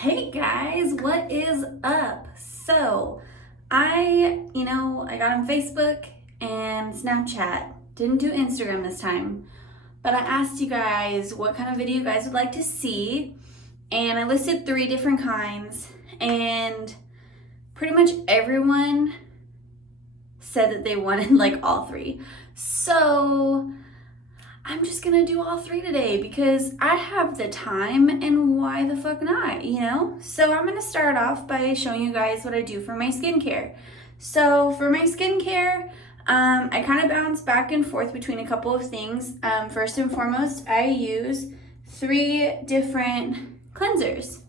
Hey guys, what is up? So, I got on Facebook and Snapchat. Didn't do Instagram this time, but I asked you guys what kind of video you guys would like to see, and I listed 3 different kinds, and pretty much everyone said that they wanted like all 3. So, I'm just gonna do all 3 today because I have the time and why the fuck not, So I'm gonna start off by showing you guys what I do for my skincare. So for my skincare, I kind of bounce back and forth between a couple of things. First and foremost, I use 3 different cleansers.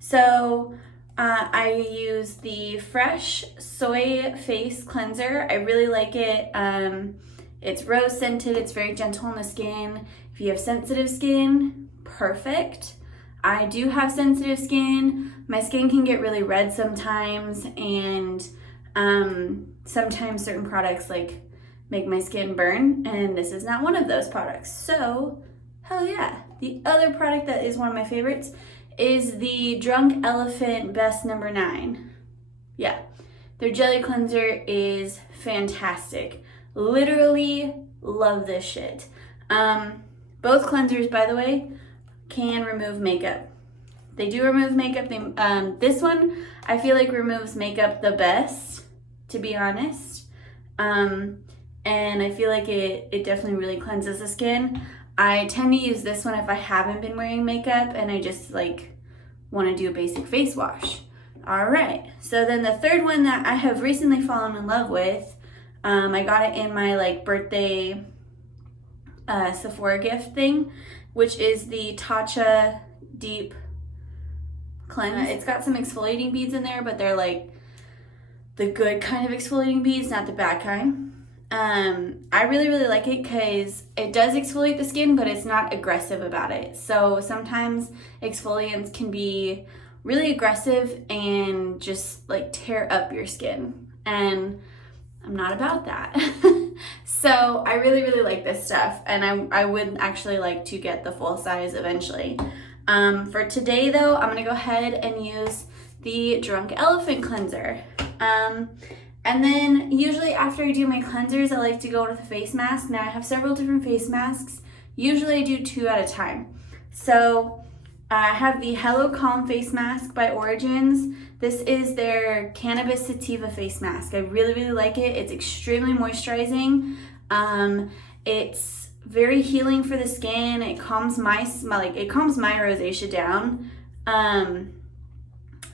So I use the Fresh Soy Face Cleanser. I really like it. It's rose scented, it's very gentle on the skin. If you have sensitive skin, perfect. I do have sensitive skin. My skin can get really red sometimes, and sometimes certain products like make my skin burn, and this is not one of those products. So, hell yeah. The other product that is one of my favorites is the Drunk Elephant Best No. 9. Yeah, their jelly cleanser is fantastic. Literally love this shit. Both cleansers, by the way, can remove makeup. They do remove makeup. This one I feel like removes makeup the best, to be honest. And I feel like it definitely really cleanses the skin. I tend to use this one if I haven't been wearing makeup and I just like want to do a basic face wash. All right. So then the third one that I have recently fallen in love with, I got it in my birthday Sephora gift thing, which is the Tatcha Deep Cleanse. It's got some exfoliating beads in there, but they're like the good kind of exfoliating beads, not the bad kind. I really like it because it does exfoliate the skin, but it's not aggressive about it. So sometimes exfoliants can be really aggressive and just like tear up your skin, and I'm not about that. So I really like this stuff, and I would actually like to get the full size eventually. For today though, I'm gonna go ahead and use the Drunk Elephant cleanser. And then usually after I do my cleansers, I like to go with a face mask. Now I have several different face masks. Usually I do 2 at a time. So I have the Hello Calm face mask by Origins. This is their Cannabis Sativa face mask. I really like it. It's extremely moisturizing. It's very healing for the skin. It calms my rosacea down.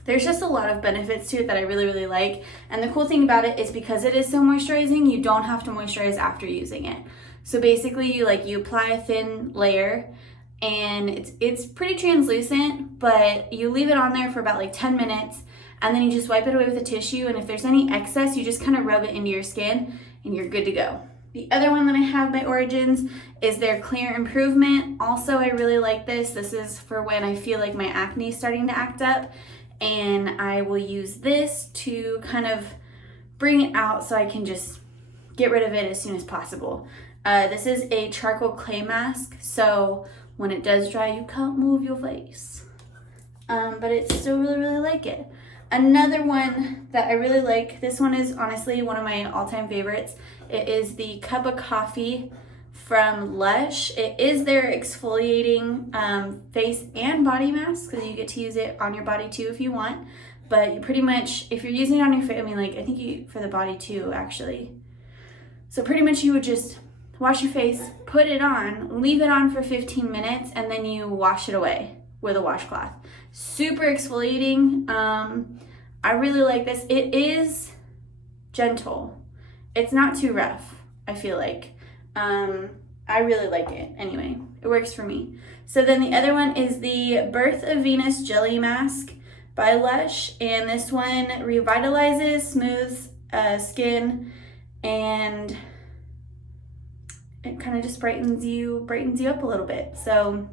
There's just a lot of benefits to it that I really like. And the cool thing about it is because it is so moisturizing, you don't have to moisturize after using it. So basically you apply a thin layer, and it's pretty translucent, but you leave it on there for about 10 minutes, and then you just wipe it away with a tissue, and if there's any excess, you just kind of rub it into your skin and you're good to go. The other one that I have by Origins is their Clear Improvement. Also, I really like this. This is for when I feel like my acne is starting to act up, and I will use this to kind of bring it out so I can just get rid of it as soon as possible. This is a charcoal clay mask, so when it does dry, you can't move your face. But it's still really like it. Another one that I really like, this one is honestly one of my all-time favorites. It is the Cup of Coffee from Lush. It is their exfoliating face and body mask, so you get to use it on your body too if you want. But you pretty much, if you're using it on your face, I think for the body too, actually. So pretty much you would just wash your face, put it on, leave it on for 15 minutes, and then you wash it away with a washcloth. Super exfoliating. I really like this. It is gentle. It's not too rough, I feel like. I really like it. Anyway, it works for me. So then the other one is the Birth of Venus Jelly Mask by Lush, and this one revitalizes, smooths skin, and it kind of just brightens you up a little bit. So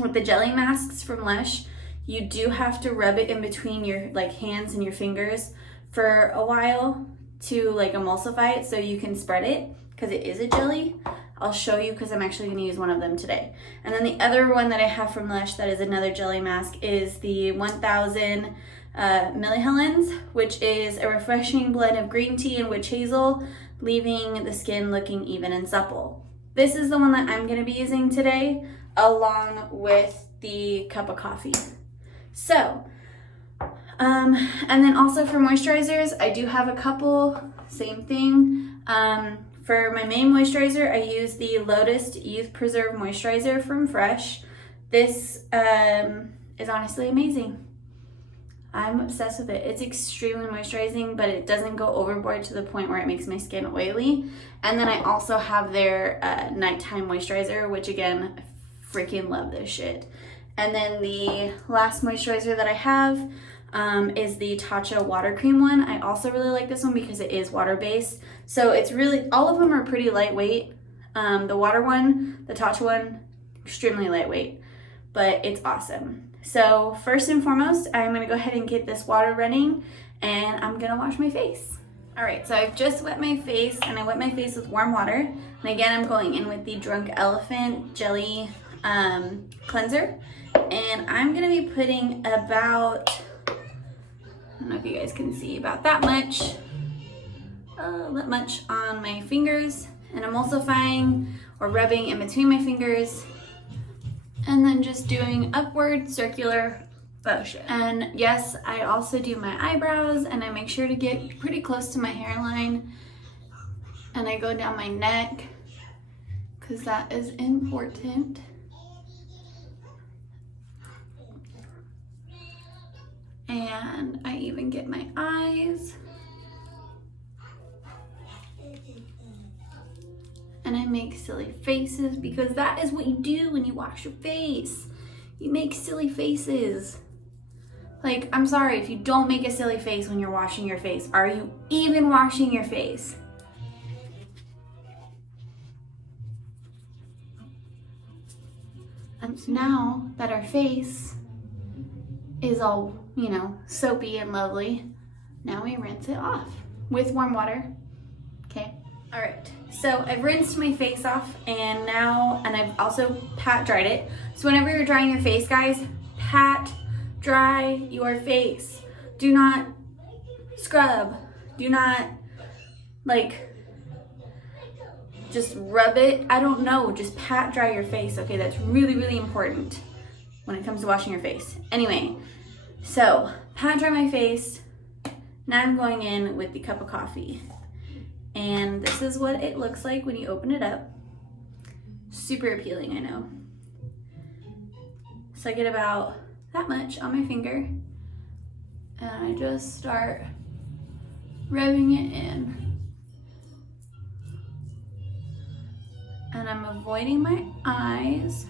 with the jelly masks from Lush, you do have to rub it in between your hands and your fingers for a while to emulsify it so you can spread it, because it is a jelly. I'll show you because I'm actually going to use one of them today. And then the other one that I have from Lush that is another jelly mask is the 1000 millihelens, which is a refreshing blend of green tea and witch hazel, leaving the skin looking even and supple. This is the one that I'm going to be using today along with the cup of coffee. So, and then also for moisturizers, I do have a couple, same thing. For my main moisturizer, I use the Lotus Youth Preserve Moisturizer from Fresh. This is honestly amazing. I'm obsessed with it. It's extremely moisturizing, but it doesn't go overboard to the point where it makes my skin oily. And then I also have their nighttime moisturizer, which again, I freaking love this shit. And then the last moisturizer that I have is the Tatcha Water Cream one. I also really like this one because it is water-based. So it's really, all of them are pretty lightweight. The water one, the Tatcha one, extremely lightweight, but it's awesome. So first and foremost, I'm gonna go ahead and get this water running and I'm gonna wash my face. All right, so I've just wet my face and I wet my face with warm water. And again, I'm going in with the Drunk Elephant Jelly Cleanser. And I'm gonna be putting about, I don't know if you guys can see, about that much on my fingers and emulsifying or rubbing in between my fingers. And then just doing upward circular motion. And yes, I also do my eyebrows and I make sure to get pretty close to my hairline. And I go down my neck because that is important. And I even get my eyes. And I make silly faces because that is what you do when you wash your face. You make silly faces. Like, I'm sorry if you don't make a silly face when you're washing your face. Are you even washing your face? And now that our face is all, you know, soapy and lovely, now we rinse it off with warm water. Okay. All right, so I've rinsed my face off and I've also pat dried it. So whenever you're drying your face, guys, pat dry your face. Do not scrub. Do not just rub it. I don't know, just pat dry your face. Okay, that's really, really important when it comes to washing your face. Anyway, so pat dry my face. Now I'm going in with the cup of coffee. And this is what it looks like when you open it up. Super appealing, I know. So I get about that much on my finger and I just start rubbing it in. And I'm avoiding my eyes.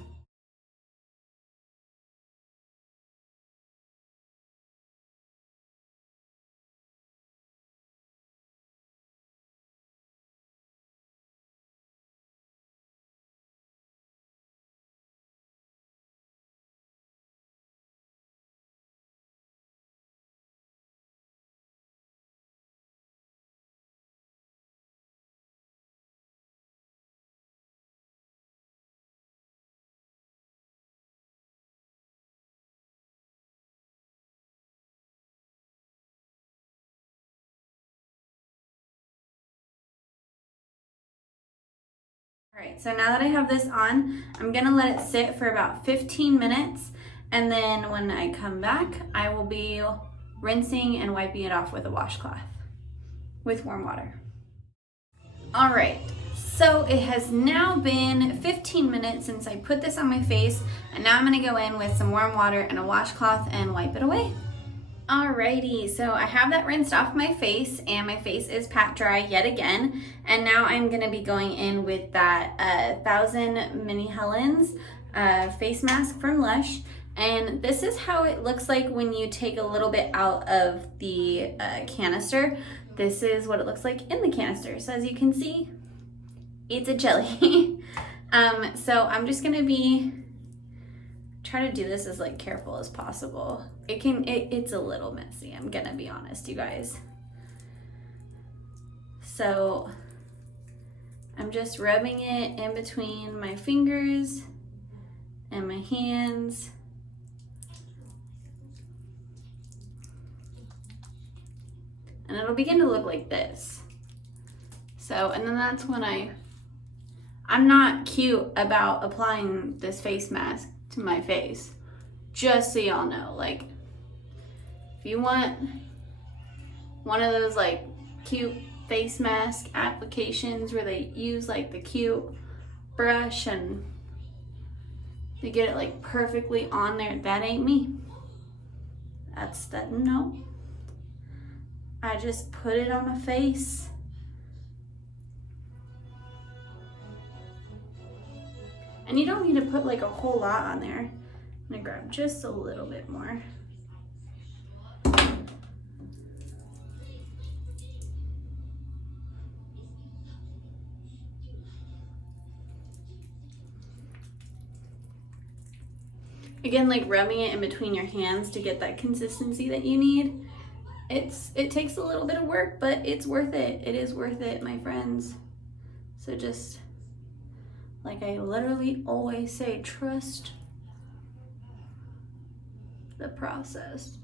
All right, so now that I have this on, I'm gonna let it sit for about 15 minutes. And then when I come back, I will be rinsing and wiping it off with a washcloth with warm water. All right, so it has now been 15 minutes since I put this on my face, and now I'm gonna go in with some warm water and a washcloth and wipe it away. Alrighty, so I have that rinsed off my face and my face is pat dry yet again. And now I'm gonna be going in with that 1000 Mini Helens face mask from Lush. And this is how it looks like when you take a little bit out of the canister. This is what it looks like in the canister. So as you can see, it's a jelly. So I'm just gonna be try to do this as careful as possible. It's a little messy, I'm gonna be honest, you guys. So I'm just rubbing it in between my fingers and my hands. And it'll begin to look like this. So, and then that's when I'm not cute about applying this face mask to my face. Just so y'all know, like, if you want one of those like cute face mask applications where they use like the cute brush and they get it like perfectly on there, that ain't me. That's that, no. I just put it on my face. And you don't need to put like a whole lot on there. I'm gonna grab just a little bit more. Again, like rubbing it in between your hands to get that consistency that you need. It takes a little bit of work, but it's worth it. It is worth it, my friends. So just, like I literally always say, trust the process.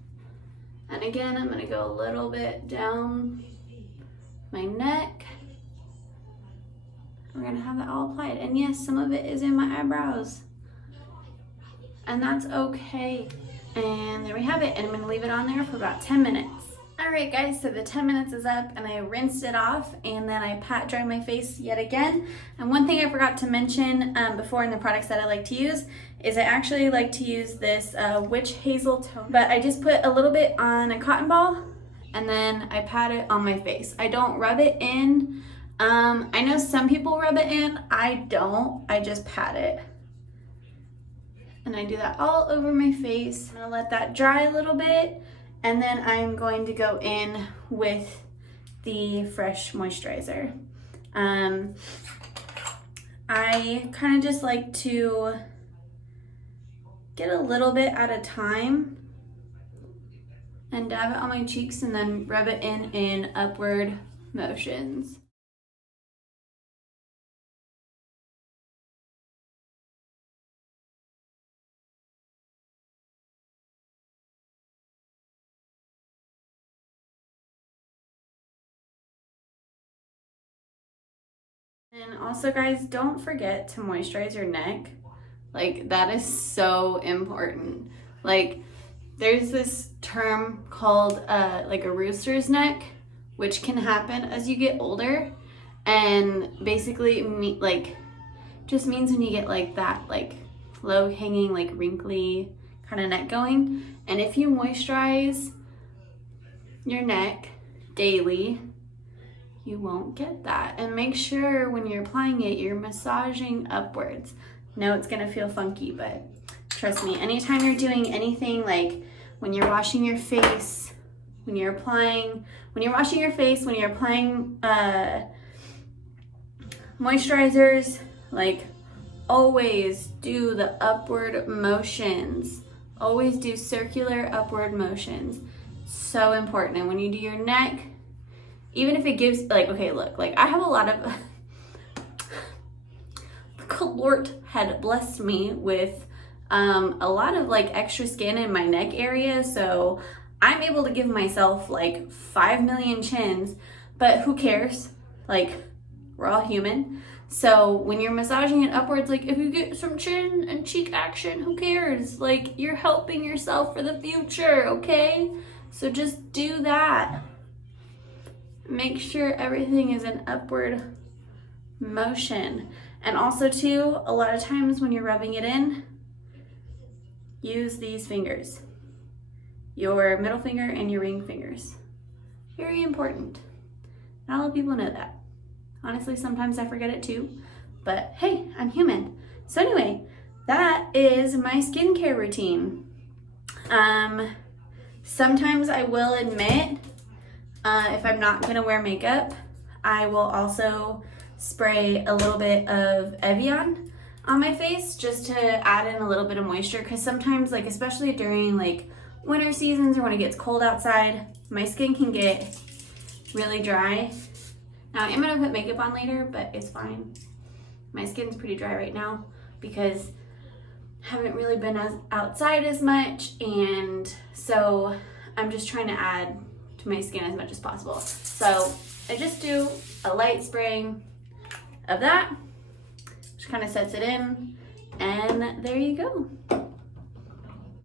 And again, I'm gonna go a little bit down my neck. We're gonna have that all applied. And yes, some of it is in my eyebrows. And that's okay. And there we have it. And I'm gonna leave it on there for about 10 minutes. All right, guys, so the 10 minutes is up and I rinsed it off and then I pat dry my face yet again. And one thing I forgot to mention before in the products that I like to use is I actually like to use this Witch Hazel Tone, but I just put a little bit on a cotton ball and then I pat it on my face. I don't rub it in. I know some people rub it in. I don't, I just pat it. And I do that all over my face. I'm gonna let that dry a little bit. And then I'm going to go in with the Fresh Moisturizer. I kind of just like to get a little bit at a time and dab it on my cheeks and then rub it in upward motions. And also, guys, don't forget to moisturize your neck. Like, that is so important. Like, there's this term called like a rooster's neck, which can happen as you get older. And basically, just means when you get like that, like low hanging, like wrinkly kind of neck going. And if you moisturize your neck daily, you won't get that. And make sure when you're applying it, you're massaging upwards. No, it's gonna feel funky, but trust me, anytime you're doing anything, like when you're washing your face, when you're applying moisturizers, like always do the upward motions. Always do circular upward motions. So important. And when you do your neck, even if it gives, like, okay, look, like I have a lot of, the Lord had blessed me with a lot of like extra skin in my neck area. So I'm able to give myself like 5 million chins, but who cares? Like, we're all human. So when you're massaging it upwards, like if you get some chin and cheek action, who cares? Like, you're helping yourself for the future, okay? So just do that. Make sure everything is in upward motion. And also too, a lot of times when you're rubbing it in, use these fingers. Your middle finger and your ring fingers. Very important. Not a lot of people know that. Honestly, sometimes I forget it too, but hey, I'm human. So anyway, that is my skincare routine. Sometimes I will admit, if I'm not gonna wear makeup, I will also spray a little bit of Evian on my face just to add in a little bit of moisture, because sometimes, like especially during like winter seasons or when it gets cold outside, my skin can get really dry Now I am gonna put makeup on later, but it's fine. My skin's pretty dry right now because I haven't really been outside as much, and so I'm just trying to add to my skin as much as possible. So I just do a light spraying of that, which kind of sets it in, and there you go.